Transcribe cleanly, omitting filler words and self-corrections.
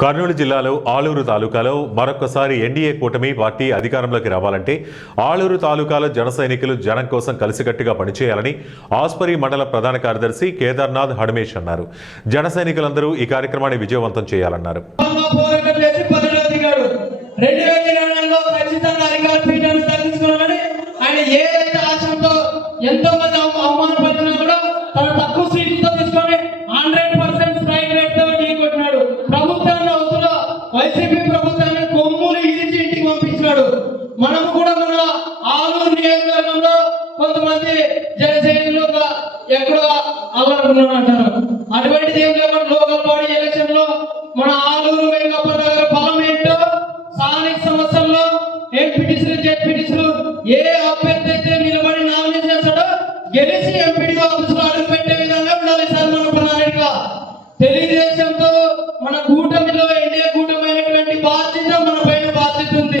కర్నూలు జిల్లాలో ఆలూరు తాలూకాలో మరొకసారి ఎన్డీఏ కూటమి పార్టీ అధికారంలోకి రావాలంటే ఆలూరు తాలూకాలో జన సైనికులు జనం కోసం కలిసికట్టుగా పనిచేయాలని ఆస్పరి మండల ప్రధాన కార్యదర్శి కేదార్నాథ్ హడమేష్ అన్నారు. జన సైనికులందరూ ఈ కార్యక్రమాన్ని విజయవంతం చేయాలన్నారు. వైసీపీ ప్రభుత్వాన్ని కొమ్ములు ఇరిచి ఇంటికి పంపించాడు. మనం కూడా మన ఆలూరు నియోజకవర్గంలో కొంతమంది జనసైనికులు ఎక్కడో అవ్వాలనుకున్నాడు అంటారు. అటువంటిది ఏం లేకుండా లోకల్ బాడీ ఎలక్షన్ లో మన ఆలూరు వెంకప్ప దగ్గర బలం ఏంటో స్థానిక సంస్థల్లో ఎంపీటీసీలు జెడ్పీటీసీలు ఏ